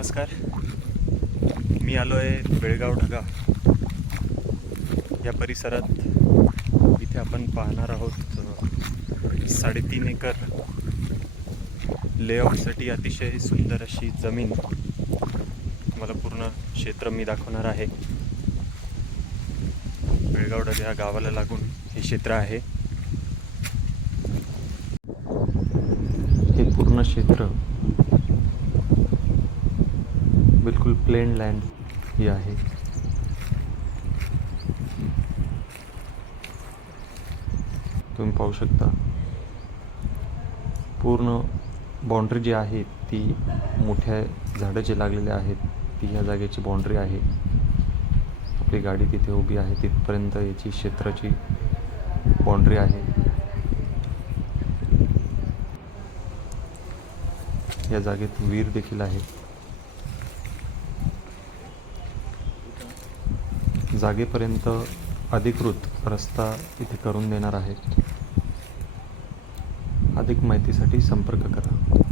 नमस्कार. मी आलो आहे बेळगाव ढगा या परिसरात. इथे आपण पाहणार आहोत 3.5 एकर लेआउटसाठी अतिशय सुंदर अशी जमीन. मला पूर्ण क्षेत्र मी दाखवणार आहे. बेळगाव ढगा या गावाला लागून हे क्षेत्र आहे. हे पूर्ण क्षेत्र बिलकुल प्लेन लँड ही आहे. तुम्ही पाहू शकता पूर्ण बाउंड्री जी आहे ती मोठ्या झाडं जे लागलेले आहेत ती या जागेची बाउंड्री आहे. आपली गाडी तिथे उभी आहे तिथपर्यंत याची क्षेत्राची बाउंड्री आहे. या जागेत विहीर देखील आहे. जागेपर्यंत अधिकृत रस्ता इथे करून देणार आहेत. अधिक माहितीसाठी संपर्क करा.